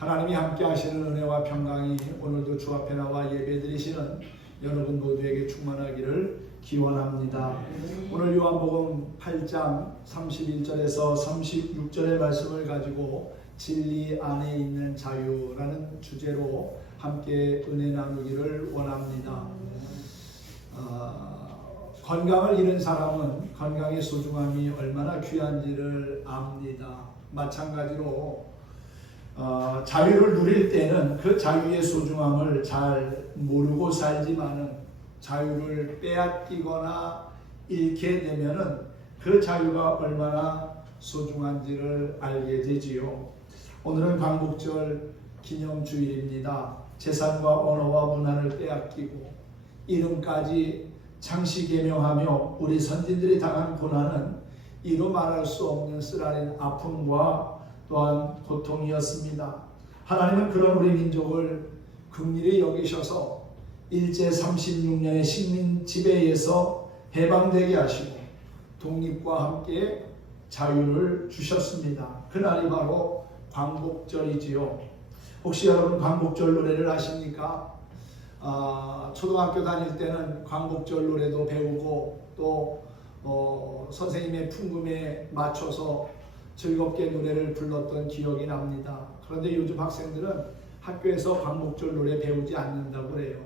하나님이 함께 하시는 은혜와 평강이 오늘도 주 앞에 나와 예배드리시는 여러분 모두에게 충만하기를 기원합니다. 오늘 요한복음 8장 31절에서 36절의 말씀을 가지고 진리 안에 있는 자유라는 주제로 함께 은혜 나누기를 원합니다. 건강을 잃은 사람은 건강의 소중함이 얼마나 귀한지를 압니다. 마찬가지로 자유를 누릴 때는 그 자유의 소중함을 잘 모르고 살지만은 자유를 빼앗기거나 잃게 되면은 그 자유가 얼마나 소중한지를 알게 되지요. 오늘은 광복절 기념주일입니다. 재산과 언어와 문화를 빼앗기고 이름까지 창시개명하며 우리 선진들이 당한 고난은 이루 말할 수 없는 쓰라린 아픔과 또한 고통이었습니다. 하나님은 그런 우리 민족을 긍휼히 여기셔서 일제 36년의 식민 지배에서 해방되게 하시고 독립과 함께 자유를 주셨습니다. 그날이 바로 광복절이지요. 혹시 여러분 광복절 노래를 아십니까? 초등학교 다닐 때는 광복절 노래도 배우고 또 선생님의 풍금에 맞춰서 즐겁게 노래를 불렀던 기억이 납니다. 그런데 요즘 학생들은 학교에서 광복절 노래 배우지 않는다고 그래요.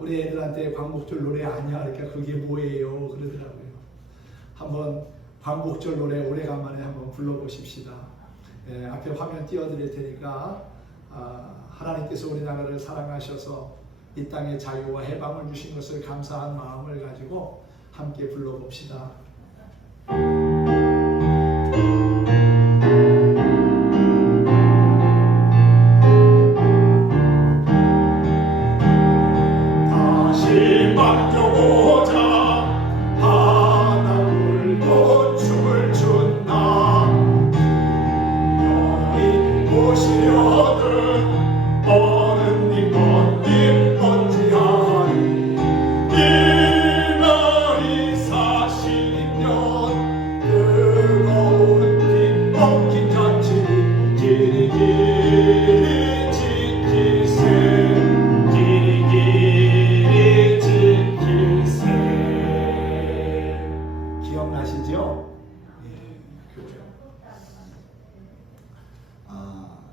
우리 애들한테 광복절 노래 아니야. 그러니까 그게 뭐예요? 그러더라고요. 한번 광복절 노래 오래간만에 한번 불러보십시다. 앞에 화면 띄워드릴 테니까 하나님께서 우리나라를 사랑하셔서 이 땅에 자유와 해방을 주신 것을 감사한 마음을 가지고 함께 불러봅시다.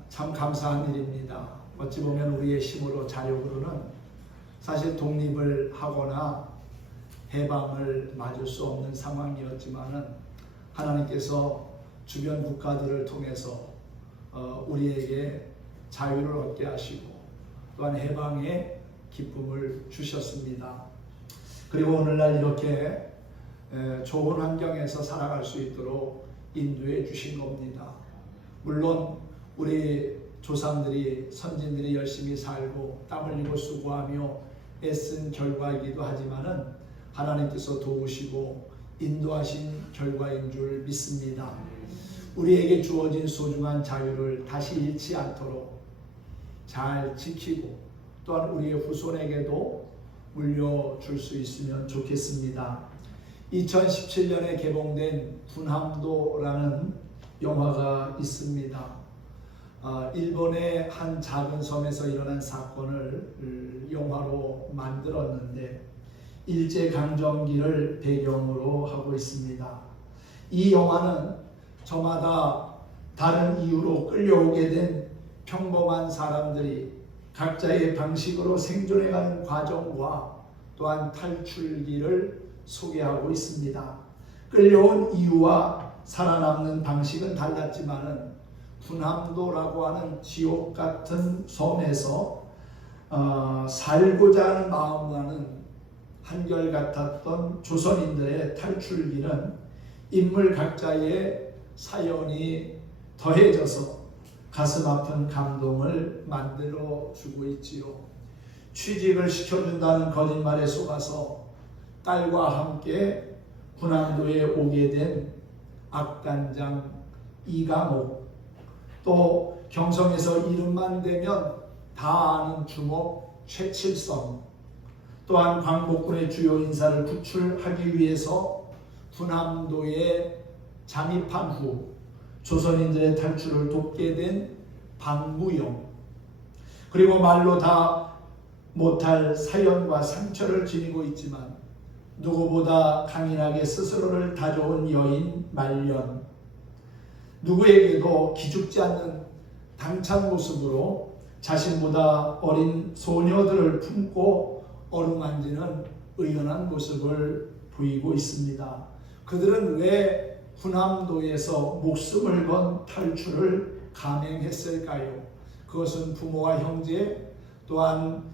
참 감사한 일입니다. 어찌 보면 우리의 힘으로 자력으로는 사실 독립을 하거나 해방을 맞을 수 없는 상황이었지만은 하나님께서 주변 국가들을 통해서 우리에게 자유를 얻게 하시고 또한 해방의 기쁨을 주셨습니다. 그리고 오늘날 이렇게 좋은 환경에서 살아갈 수 있도록 인도해 주신 겁니다. 물론 우리 조상들이 선진들이 열심히 살고 땀 흘리고 수고하며 애쓴 결과이기도 하지만은 하나님께서 도우시고 인도하신 결과인 줄 믿습니다. 우리에게 주어진 소중한 자유를 다시 잃지 않도록 잘 지키고 또한 우리의 후손에게도 물려줄 수 있으면 좋겠습니다. 2017년에 개봉된 군함도라는 영화가 있습니다. 일본의 한 작은 섬에서 일어난 사건을 영화로 만들었는데 일제강점기를 배경으로 하고 있습니다. 이 영화는 저마다 다른 이유로 끌려오게 된 평범한 사람들이 각자의 방식으로 생존해가는 과정과 또한 탈출기를 소개하고 있습니다. 끌려온 이유와 살아남는 방식은 달랐지만은 군함도라고 하는 지옥 같은 섬에서 살고자 하는 마음과는 한결같았던 조선인들의 탈출기는 인물 각자의 사연이 더해져서 가슴 아픈 감동을 만들어 주고 있지요. 취직을 시켜준다는 거짓말에 속아서 딸과 함께 군함도에 오게 된 악단장 이강옥, 또 경성에서 이름만 대면 다 아는 주목 최칠성, 또한 광복군의 주요 인사를 구출하기 위해서 군함도에 잠입한 후 조선인들의 탈출을 돕게 된 방구형, 그리고 말로 다 못할 사연과 상처를 지니고 있지만 누구보다 강인하게 스스로를 다져온 여인 말년, 누구에게도 기죽지 않는 당찬 모습으로 자신보다 어린 소녀들을 품고 어루만지는 의연한 모습을 보이고 있습니다. 그들은 왜 후남도에서 목숨을 건 탈출을 감행했을까요? 그것은 부모와 형제 또한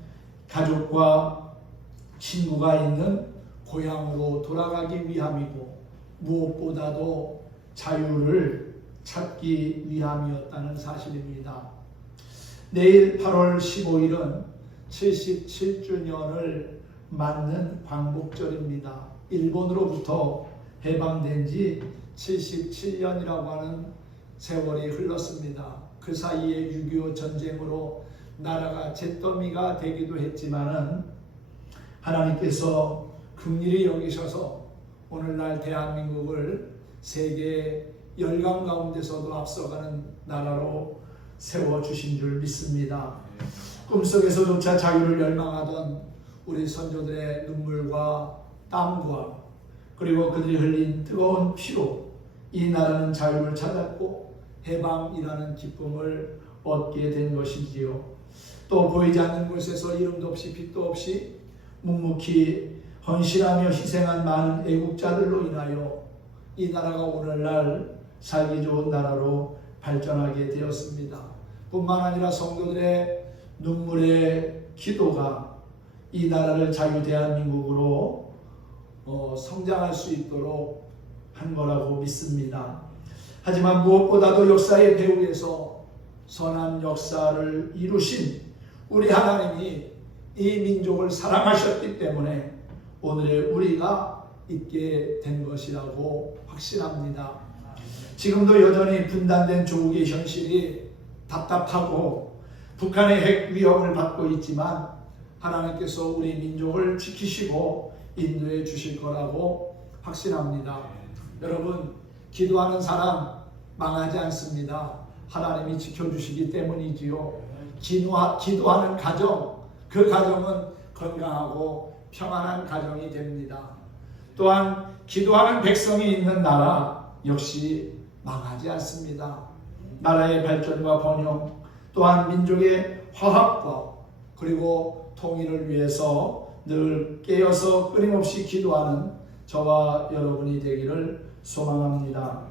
가족과 친구가 있는 고향으로 돌아가기 위함이고 무엇보다도 자유를 찾기 위함이었다는 사실입니다. 내일 8월 15일은 77주년을 맞는 광복절입니다. 일본으로부터 해방된 지 77년이라고 하는 세월이 흘렀습니다. 그 사이에 6.25 전쟁으로 나라가 잿더미가 되기도 했지만은 하나님께서 긍휼히 여기셔서 오늘날 대한민국을 세계 열강 가운데서도 앞서가는 나라로 세워주신 줄 믿습니다. 꿈속에서조차 자유를 열망하던 우리 선조들의 눈물과 땀과 그리고 그들이 흘린 뜨거운 피로 이 나라는 자유를 찾았고 해방이라는 기쁨을 얻게 된 것이지요. 또 보이지 않는 곳에서 이름도 없이 빛도 없이 묵묵히 헌신하며 희생한 많은 애국자들로 인하여 이 나라가 오늘날 살기 좋은 나라로 발전하게 되었습니다. 뿐만 아니라 성도들의 눈물의 기도가 이 나라를 자유 대한민국으로 성장할 수 있도록 한 거라고 믿습니다. 하지만 무엇보다도 역사의 배후에서 선한 역사를 이루신 우리 하나님이 이 민족을 사랑하셨기 때문에 오늘의 우리가 있게 된 것이라고 확신합니다. 지금도 여전히 분단된 조국의 현실이 답답하고 북한의 핵 위협을 받고 있지만 하나님께서 우리 민족을 지키시고 인도해 주실 거라고 확신합니다. 여러분, 기도하는 사람 망하지 않습니다. 하나님이 지켜주시기 때문이지요. 기도하는 가정, 그 가정은 건강하고 평안한 가정이 됩니다. 또한 기도하는 백성이 있는 나라 역시 망하지 않습니다. 나라의 발전과 번영, 또한 민족의 화합과 그리고 통일을 위해서 늘 깨어서 끊임없이 기도하는 저와 여러분이 되기를 소망합니다.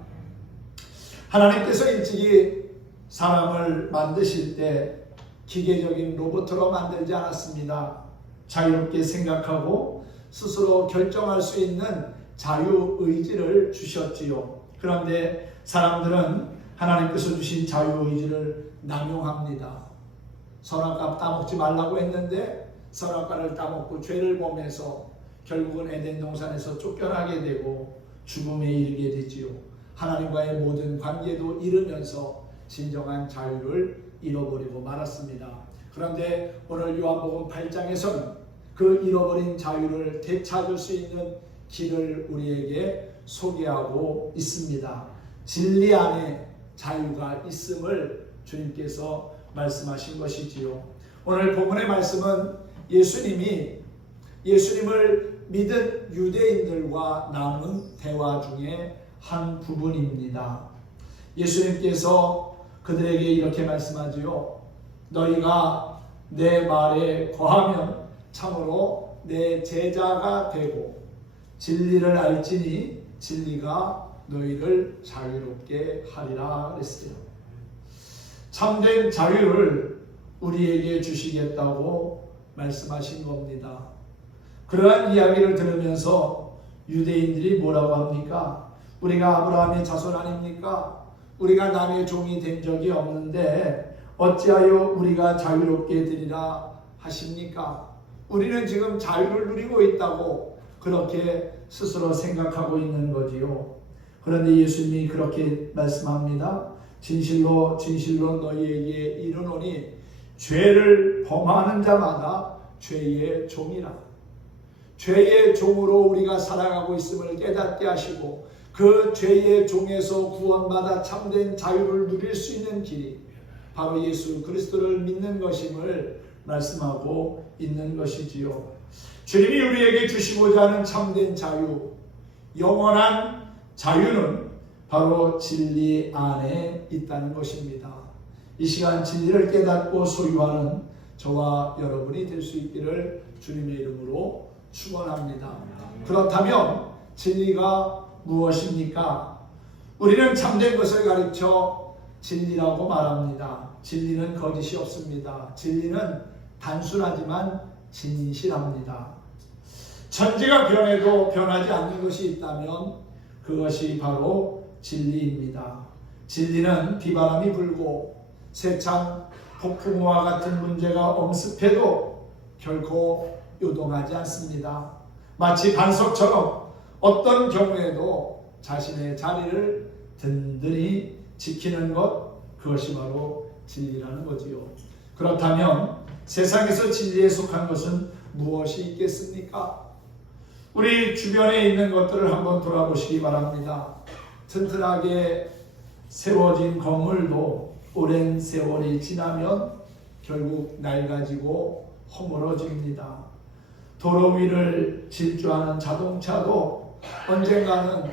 하나님께서 일찍이 사람을 만드실 때 기계적인 로봇으로 만들지 않았습니다. 자유롭게 생각하고 스스로 결정할 수 있는 자유의지를 주셨지요. 그런데 사람들은 하나님께서 주신 자유의지를 남용합니다. 선악과 따먹지 말라고 했는데 선악과를 따먹고 죄를 범해서 결국은 에덴 동산에서 쫓겨나게 되고 죽음에 이르게 되지요. 하나님과의 모든 관계도 잃으면서 진정한 자유를 잃어버리고 말았습니다. 그런데 오늘 요한복음 8장에서는 그 잃어버린 자유를 되찾을 수 있는 길을 우리에게 소개하고 있습니다. 진리 안에 자유가 있음을 주님께서 말씀하신 것이지요. 오늘 본문의 말씀은 예수님을 믿은 유대인들과 나눈 대화 중에 한 부분입니다. 예수님께서 그들에게 이렇게 말씀하지요. 너희가 내 말에 거하면 참으로 내 제자가 되고 진리를 알지니 진리가 너희를 자유롭게 하리라 그랬어요. 참된 자유를 우리에게 주시겠다고 말씀하신 겁니다. 그러한 이야기를 들으면서 유대인들이 뭐라고 합니까? 우리가 아브라함의 자손 아닙니까? 우리가 남의 종이 된 적이 없는데 어찌하여 우리가 자유롭게 되리라 하십니까? 우리는 지금 자유를 누리고 있다고 그렇게 스스로 생각하고 있는 거지요. 그런데 예수님이 그렇게 말씀합니다. 진실로 진실로 너희에게 이르노니 죄를 범하는 자마다 죄의 종이라. 죄의 종으로 우리가 살아가고 있음을 깨닫게 하시고 그 죄의 종에서 구원받아 참된 자유를 누릴 수 있는 길이 바로 예수 그리스도를 믿는 것임을 말씀하고 있는 것이지요. 주님이 우리에게 주시고자 하는 참된 자유, 영원한 자유는 바로 진리 안에 있다는 것입니다. 이 시간 진리를 깨닫고 소유하는 저와 여러분이 될 수 있기를 주님의 이름으로 축원합니다. 그렇다면 진리가 무엇입니까? 우리는 참된 것을 가르쳐 진리라고 말합니다. 진리는 거짓이 없습니다. 진리는 단순하지만 진실합니다. 천지가 변해도 변하지 않는 것이 있다면 그것이 바로 진리입니다. 진리는 비바람이 불고 세찬 폭풍우와 같은 문제가 엄습해도 결코 요동하지 않습니다. 마치 반석처럼 어떤 경우에도 자신의 자리를 든든히 지키는 것, 그것이 바로 진리라는 거지요. 그렇다면 세상에서 진리에 속한 것은 무엇이 있겠습니까? 우리 주변에 있는 것들을 한번 돌아보시기 바랍니다. 튼튼하게 세워진 건물도 오랜 세월이 지나면 결국 낡아지고 허물어집니다. 도로 위를 질주하는 자동차도 언젠가는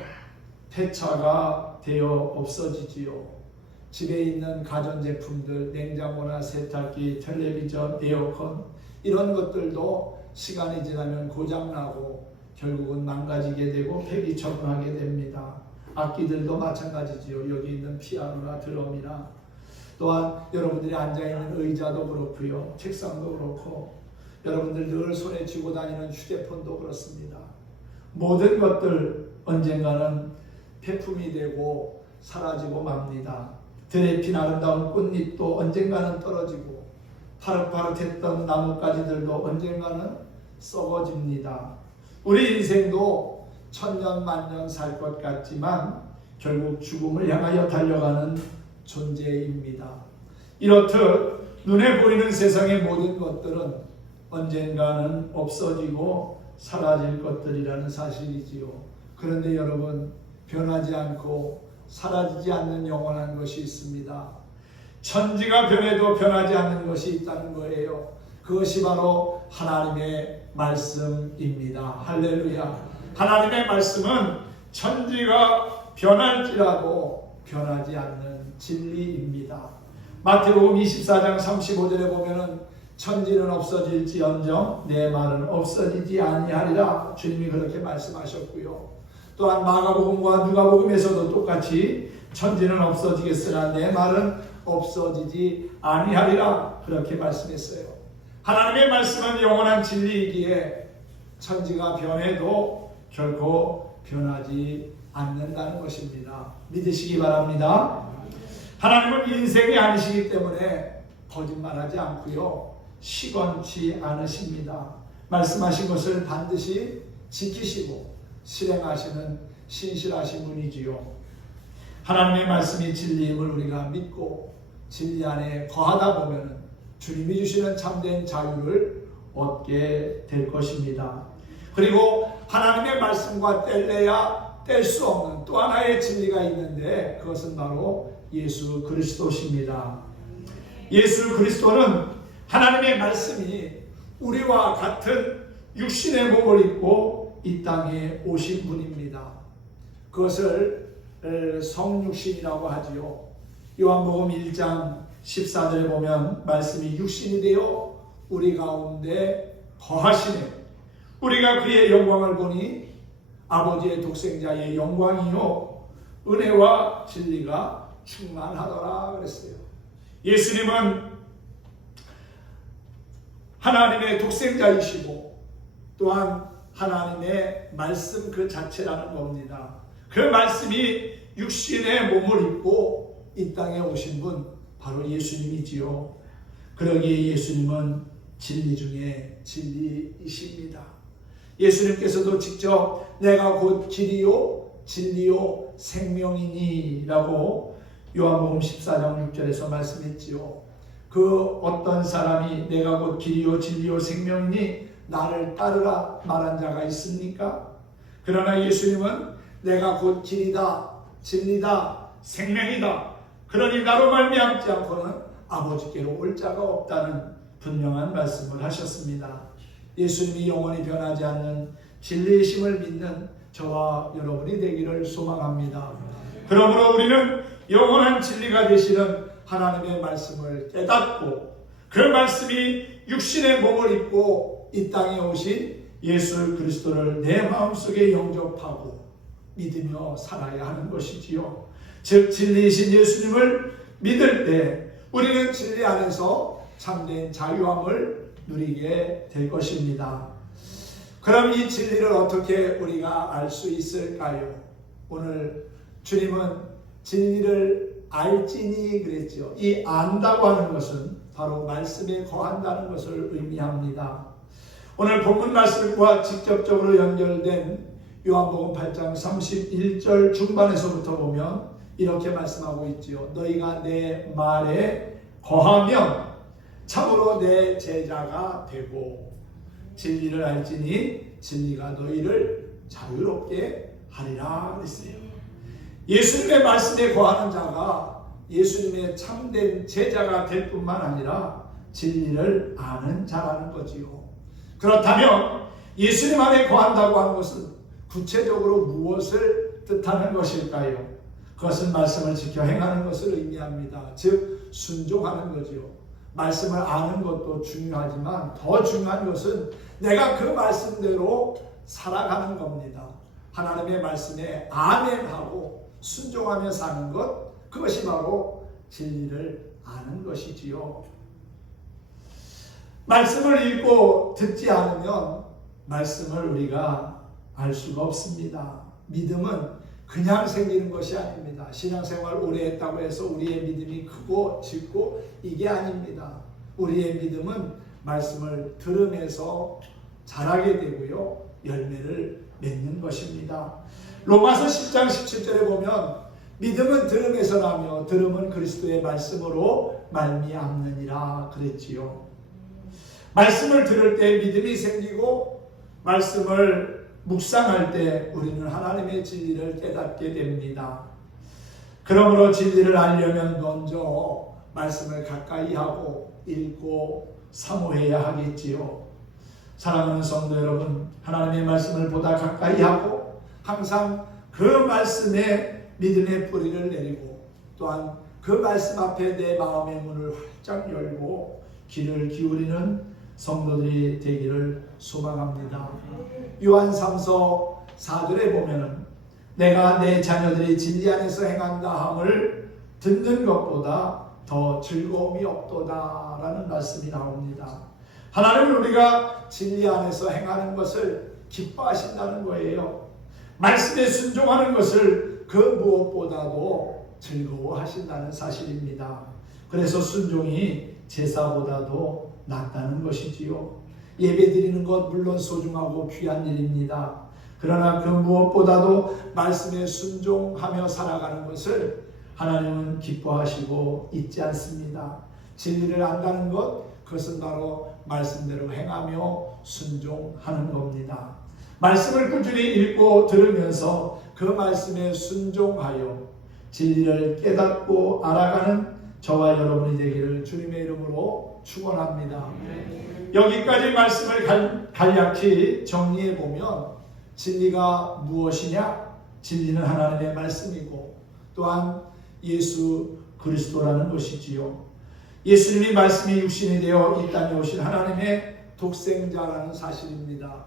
폐차가 되어 없어지지요. 집에 있는 가전제품들, 냉장고나 세탁기, 텔레비전, 에어컨 이런 것들도 시간이 지나면 고장나고 결국은 망가지게 되고 폐기 처분하게 됩니다. 악기들도 마찬가지지요. 여기 있는 피아노나 드럼이나 또한 여러분들이 앉아있는 의자도 그렇고요. 책상도 그렇고 여러분들 늘 손에 쥐고 다니는 휴대폰도 그렇습니다. 모든 것들 언젠가는 폐품이 되고 사라지고 맙니다. 들에 핀 아름다운 꽃잎도 언젠가는 떨어지고 파릇파릇했던 나뭇가지들도 언젠가는 썩어집니다. 우리 인생도 천년 만년 살 것 같지만 결국 죽음을 향하여 달려가는 존재입니다. 이렇듯 눈에 보이는 세상의 모든 것들은 언젠가는 없어지고 사라질 것들이라는 사실이지요. 그런데 여러분, 변하지 않고 사라지지 않는 영원한 것이 있습니다. 천지가 변해도 변하지 않는 것이 있다는 거예요. 그것이 바로 하나님의 말씀입니다. 할렐루야. 하나님의 말씀은 천지가 변할지라도 변하지 않는 진리입니다. 마태복음 24장 35절에 보면은 천지는 없어질지언정 내 말은 없어지지 아니하리라 주님이 그렇게 말씀하셨고요. 또한 마가복음과 누가복음에서도 똑같이 천지는 없어지겠으나 내 말은 없어지지 아니하리라 그렇게 말씀했어요. 하나님의 말씀은 영원한 진리이기에 천지가 변해도 결코 변하지 않는다는 것입니다. 믿으시기 바랍니다. 하나님은 인생이 아니시기 때문에 거짓말하지 않고요. 시건치 않으십니다. 말씀하신 것을 반드시 지키시고 실행하시는 신실하신 분이지요. 하나님의 말씀이 진리임을 우리가 믿고 진리 안에 거하다 보면 주님이 주시는 참된 자유를 얻게 될 것입니다. 그리고 하나님의 말씀과 뗄래야 뗄 수 없는 또 하나의 진리가 있는데 그것은 바로 예수 그리스도십니다. 예수 그리스도는 하나님의 말씀이 우리와 같은 육신의 몸을 입고 이 땅에 오신 분입니다. 그것을 성육신이라고 하지요. 요한복음 1장 14절에 보면 말씀이 육신이 되어 우리 가운데 거하시네. 우리가 그의 영광을 보니 아버지의 독생자의 영광이요 은혜와 진리가 충만하더라 그랬어요. 예수님은 하나님의 독생자이시고 또한 하나님의 말씀 그 자체라는 겁니다. 그 말씀이 육신의 몸을 입고 이 땅에 오신 분 바로 예수님이지요. 그러기에 예수님은 진리 중에 진리이십니다. 예수님께서도 직접 내가 곧 길이요 진리요 생명이니 라고 요한복음 14장 6절에서 말씀했지요. 그 어떤 사람이 내가 곧 길이요 진리요 생명이니 나를 따르라 말한 자가 있습니까? 그러나 예수님은 내가 곧 길이다 진리다 생명이다. 그러니 나로 말미암지 않고는 아버지께로 올 자가 없다는 분명한 말씀을 하셨습니다. 예수님이 영원히 변하지 않는 진리이심을 믿는 저와 여러분이 되기를 소망합니다. 그러므로 우리는 영원한 진리가 되시는 하나님의 말씀을 깨닫고 그 말씀이 육신의 몸을 입고 이 땅에 오신 예수 그리스도를 내 마음속에 영접하고 믿으며 살아야 하는 것이지요. 즉 진리이신 예수님을 믿을 때 우리는 진리 안에서 참된 자유함을 누리게 될 것입니다. 그럼 이 진리를 어떻게 우리가 알 수 있을까요? 오늘 주님은 진리를 알지니 그랬죠. 이 안다고 하는 것은 바로 말씀에 거한다는 것을 의미합니다. 오늘 본문 말씀과 직접적으로 연결된 요한복음 8장 31절 중반에서부터 보면 이렇게 말씀하고 있지요. 너희가 내 말에 거하면 참으로 내 제자가 되고 진리를 알지니 진리가 너희를 자유롭게 하리라 그랬어요. 예수님의 말씀에 거하는 자가 예수님의 참된 제자가 될 뿐만 아니라 진리를 아는 자라는 거지요. 그렇다면 예수님 안에 거한다고 하는 것은 구체적으로 무엇을 뜻하는 것일까요? 그것은 말씀을 지켜 행하는 것을 의미합니다. 즉 순종하는 거지요. 말씀을 아는 것도 중요하지만 더 중요한 것은 내가 그 말씀대로 살아가는 겁니다. 하나님의 말씀에 아멘하고 순종하며 사는 것, 그것이 바로 진리를 아는 것이지요. 말씀을 읽고 듣지 않으면 말씀을 우리가 알 수가 없습니다. 믿음은 그냥 생기는 것이 아닙니다. 신앙생활 오래 했다고 해서 우리의 믿음이 크고 짙고 이게 아닙니다. 우리의 믿음은 말씀을 들으면서 자라게 되고요. 열매를 맺는 것입니다. 로마서 10장 17절에 보면 믿음은 들음에서 나며 들음은 그리스도의 말씀으로 말미암느니라 그랬지요. 말씀을 들을 때 믿음이 생기고 말씀을 묵상할 때 우리는 하나님의 진리를 깨닫게 됩니다. 그러므로 진리를 알려면 먼저 말씀을 가까이 하고 읽고 사모해야 하겠지요. 사랑하는 성도 여러분, 하나님의 말씀을 보다 가까이 하고 항상 그 말씀에 믿음의 뿌리를 내리고 또한 그 말씀 앞에 내 마음의 문을 활짝 열고 귀를 기울이는 성도들이 되기를 소망합니다. 요한 3서 4절에 보면은 내가 내 자녀들이 진리 안에서 행한다 함을 듣는 것보다 더 즐거움이 없도다 라는 말씀이 나옵니다. 하나님은 우리가 진리 안에서 행하는 것을 기뻐하신다는 거예요. 말씀에 순종하는 것을 그 무엇보다도 즐거워하신다는 사실입니다. 그래서 순종이 제사보다도 낫다는 것이지요. 예배 드리는 것 물론 소중하고 귀한 일입니다. 그러나 그 무엇보다도 말씀에 순종하며 살아가는 것을 하나님은 기뻐하시고 잊지 않습니다. 진리를 안다는 것, 그것은 바로 말씀대로 행하며 순종하는 겁니다. 말씀을 꾸준히 읽고 들으면서 그 말씀에 순종하여 진리를 깨닫고 알아가는 저와 여러분이 되기를 주님의 이름으로 축원합니다. 여기까지 말씀을 간략히 정리해 보면 진리가 무엇이냐? 진리는 하나님의 말씀이고 또한 예수 그리스도라는 것이지요. 예수님이 말씀이 육신이 되어 이 땅에 오신 하나님의 독생자라는 사실입니다.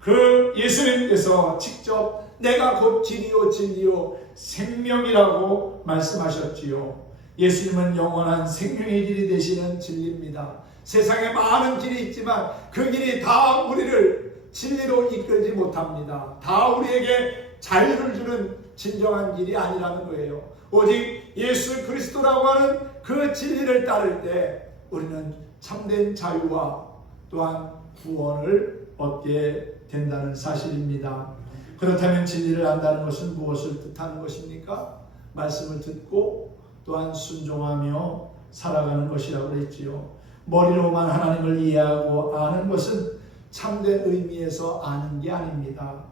그 예수님께서 직접 내가 곧 길이요 진리요 생명이라고 말씀하셨지요. 예수님은 영원한 생명의 길이 되시는 진리입니다. 세상에 많은 길이 있지만 그 길이 다 우리를 진리로 이끌지 못합니다. 다 우리에게 자유를 주는 진정한 길이 아니라는 거예요. 오직 예수 그리스도라고 하는 그 진리를 따를 때 우리는 참된 자유와 또한 구원을 얻게 된다는 사실입니다. 그렇다면 진리를 안다는 것은 무엇을 뜻하는 것입니까? 말씀을 듣고 또한 순종하며 살아가는 것이라고 그랬지요. 머리로만 하나님을 이해하고 아는 것은 참된 의미에서 아는 게 아닙니다.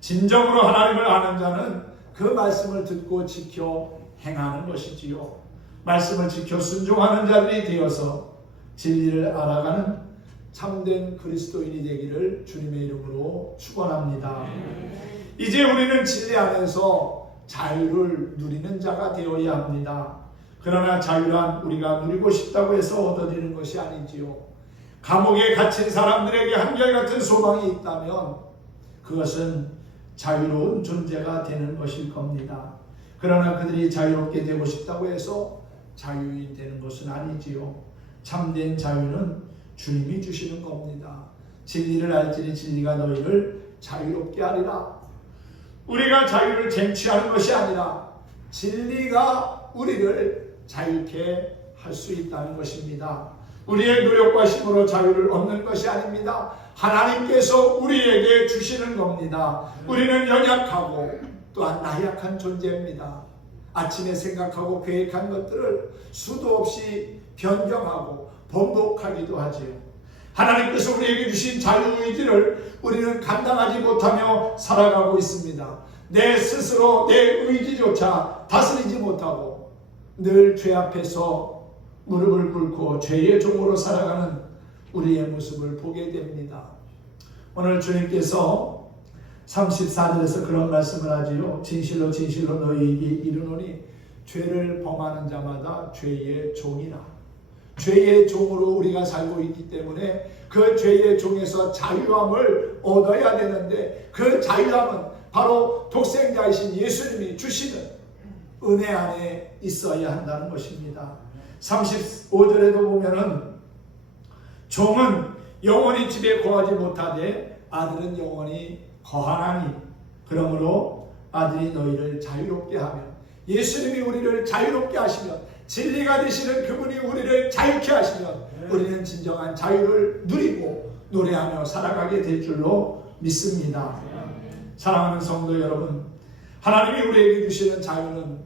진정으로 하나님을 아는 자는 그 말씀을 듣고 지켜 행하는 것이지요. 말씀을 지켜 순종하는 자들이 되어서 진리를 알아가는 참된 그리스도인이 되기를 주님의 이름으로 축원합니다. 이제 우리는 진리 안에서 자유를 누리는 자가 되어야 합니다. 그러나 자유란 우리가 누리고 싶다고 해서 얻어지는 것이 아니지요. 감옥에 갇힌 사람들에게 한결같은 소망이 있다면 그것은 자유로운 존재가 되는 것일 겁니다. 그러나 그들이 자유롭게 되고 싶다고 해서 자유인 되는 것은 아니지요. 참된 자유는 주님이 주시는 겁니다. 진리를 알지니 진리가 너희를 자유롭게 하리라. 우리가 자유를 쟁취하는 것이 아니라 진리가 우리를 자유케 할 수 있다는 것입니다. 우리의 노력과 힘으로 자유를 얻는 것이 아닙니다. 하나님께서 우리에게 주시는 겁니다. 우리는 연약하고 또한 나약한 존재입니다. 아침에 생각하고 계획한 것들을 수도 없이 변경하고 번복하기도 하지요. 하나님께서 우리에게 주신 자유의지를 우리는 감당하지 못하며 살아가고 있습니다. 내 스스로 내 의지조차 다스리지 못하고 늘 죄 앞에서 무릎을 꿇고 죄의 종으로 살아가는 우리의 모습을 보게 됩니다. 오늘 주님께서 34절에서 그런 말씀을 하지요. 진실로 진실로 너희에게 이르노니 죄를 범하는 자마다 죄의 종이라. 죄의 종으로 우리가 살고 있기 때문에 그 죄의 종에서 자유함을 얻어야 되는데 그 자유함은 바로 독생자이신 예수님이 주시는 은혜 안에 있어야 한다는 것입니다. 35절에도 보면은 종은 영원히 집에 거하지 못하되 아들은 영원히 거하나니 그러므로 아들이 너희를 자유롭게 하며 예수님이 우리를 자유롭게 하시면 진리가 되시는 그분이 우리를 자유케 하시면 우리는 진정한 자유를 누리고 노래하며 살아가게 될 줄로 믿습니다. 사랑하는 성도 여러분, 하나님이 우리에게 주시는 자유는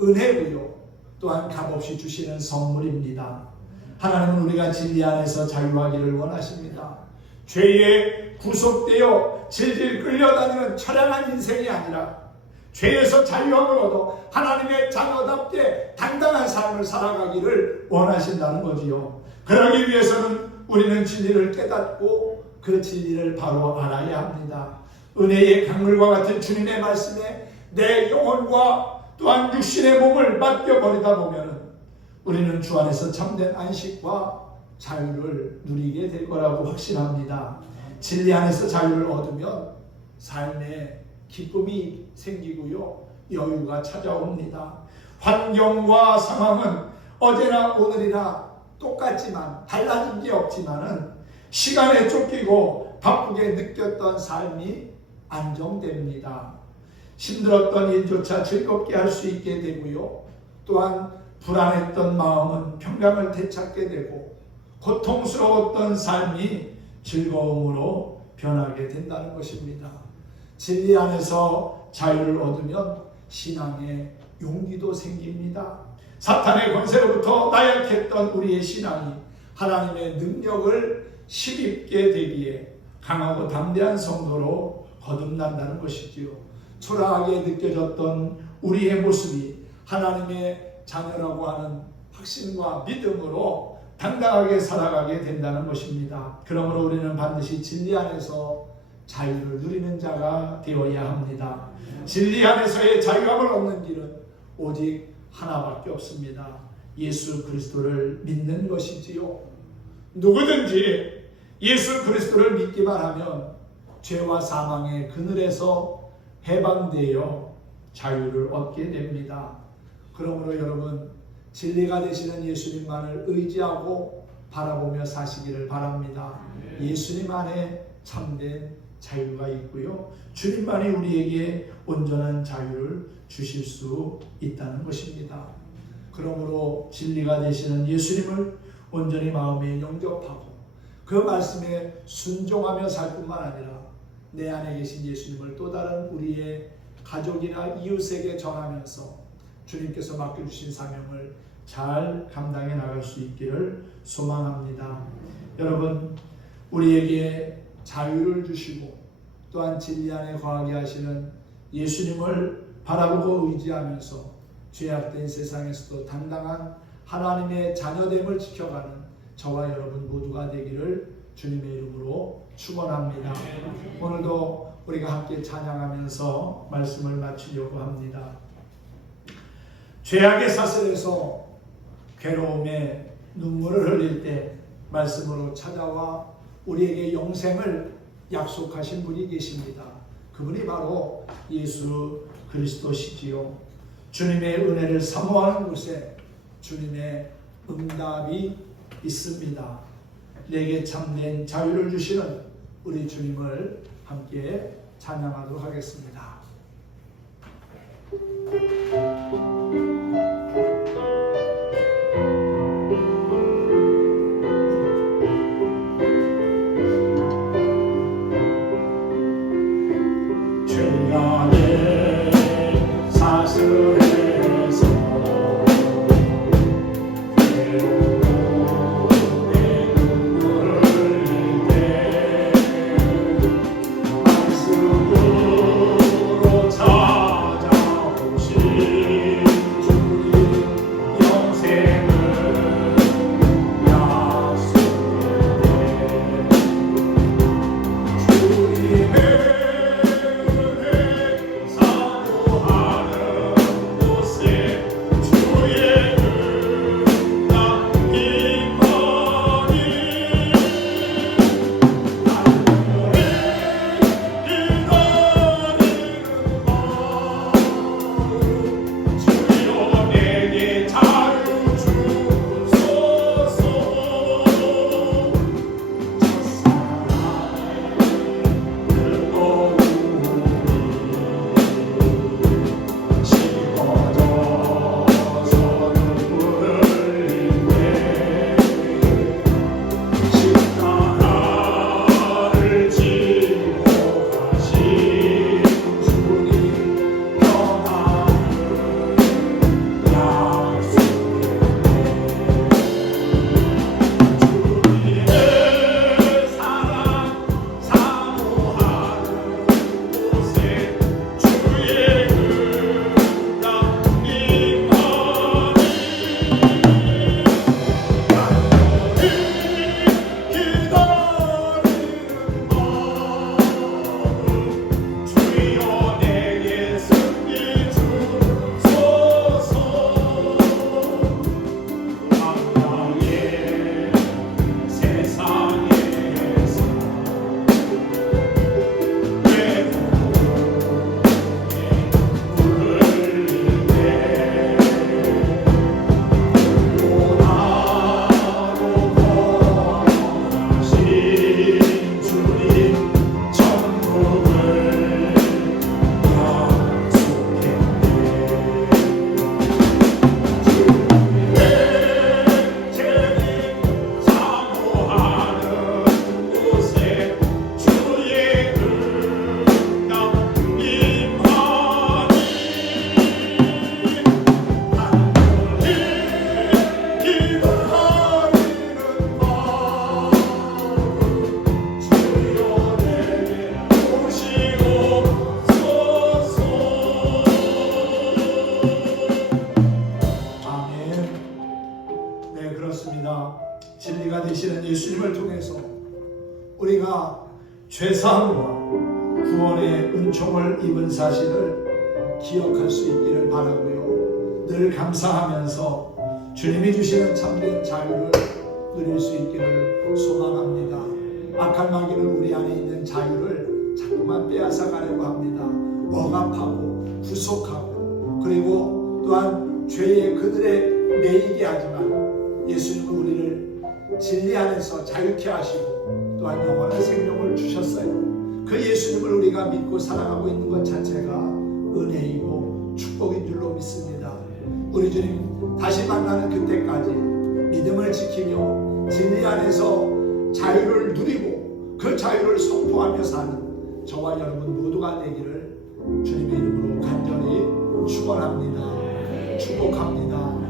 은혜고요 또한 값없이 주시는 선물입니다. 하나님은 우리가 진리 안에서 자유하기를 원하십니다. 죄에 구속되어 질질 끌려다니는 처량한 인생이 아니라 죄에서 자유함을 얻어 하나님의 자녀답게 당당한 삶을 살아가기를 원하신다는 거지요. 그러기 위해서는 우리는 진리를 깨닫고 그 진리를 바로 알아야 합니다. 은혜의 강물과 같은 주님의 말씀에 내 영혼과 또한 육신의 몸을 맡겨버리다 보면 우리는 주 안에서 참된 안식과 자유를 누리게 될 거라고 확신합니다. 진리 안에서 자유를 얻으면 삶에 기쁨이 생기고요 여유가 찾아옵니다. 환경과 상황은 어제나 오늘이나 똑같지만 달라진 게 없지만은 시간에 쫓기고 바쁘게 느꼈던 삶이 안정됩니다. 힘들었던 일조차 즐겁게 할 수 있게 되고요 또한 불안했던 마음은 평강을 되찾게 되고 고통스러웠던 삶이 즐거움으로 변하게 된다는 것입니다. 진리 안에서 자유를 얻으면 신앙에 용기도 생깁니다. 사탄의 권세로부터 나약했던 우리의 신앙이 하나님의 능력을 힘입게 되기에 강하고 담대한 성도로 거듭난다는 것이지요. 초라하게 느껴졌던 우리의 모습이 하나님의 자녀라고 하는 확신과 믿음으로 당당하게 살아가게 된다는 것입니다. 그러므로 우리는 반드시 진리 안에서 자유를 누리는 자가 되어야 합니다. 진리 안에서의 자유함을 얻는 길은 오직 하나밖에 없습니다. 예수 그리스도를 믿는 것이지요. 누구든지 예수 그리스도를 믿기만 하면 죄와 사망의 그늘에서 해방되어 자유를 얻게 됩니다. 그러므로 여러분 진리가 되시는 예수님만을 의지하고 바라보며 사시기를 바랍니다. 예수님 안에 참된 자유가 있고요 주님만이 우리에게 온전한 자유를 주실 수 있다는 것입니다. 그러므로 진리가 되시는 예수님을 온전히 마음에 영접하고 그 말씀에 순종하며 살 뿐만 아니라 내 안에 계신 예수님을 또 다른 우리의 가족이나 이웃에게 전하면서 주님께서 맡겨주신 사명을 잘 감당해 나갈 수 있기를 소망합니다. 여러분 우리에게 자유를 주시고 또한 진리 안에 거하게 하시는 예수님을 바라보고 의지하면서 죄악된 세상에서도 당당한 하나님의 자녀됨을 지켜가는 저와 여러분 모두가 되기를 주님의 이름으로 축원합니다. 오늘도 우리가 함께 찬양하면서 말씀을 마치려고 합니다. 죄악의 사슬에서 괴로움에 눈물을 흘릴 때 말씀으로 찾아와 우리에게 영생을 약속하신 분이 계십니다. 그분이 바로 예수 그리스도시지요. 주님의 은혜를 사모하는 곳에 주님의 응답이 있습니다. 내게 참된 자유를 주시는 우리 주님을 함께 찬양하도록 하겠습니다. 진리가 되시는 예수님을 통해서 우리가 죄사함과 구원의 은총을 입은 사실을 기억할 수 있기를 바라고요. 늘 감사하면서 주님이 주시는 참된 자유를 누릴 수 있기를 소망합니다. 악한 마귀는 우리 안에 있는 자유를 자꾸만 빼앗아 가려고 합니다. 억압하고 구속하고 그리고 또한 죄에 그들에 매이게 하지만 예수님은 우리를 진리 안에서 자유케 하시고 또한 영원한 생명을 주셨어요. 그 예수님을 우리가 믿고 사랑하고 있는 것 자체가 은혜이고 축복인 줄로 믿습니다. 우리 주님 다시 만나는 그때까지 믿음을 지키며 진리 안에서 자유를 누리고 그 자유를 선포하며 사는 저와 여러분 모두가 되기를 주님의 이름으로 간절히 축원합니다. 축복합니다.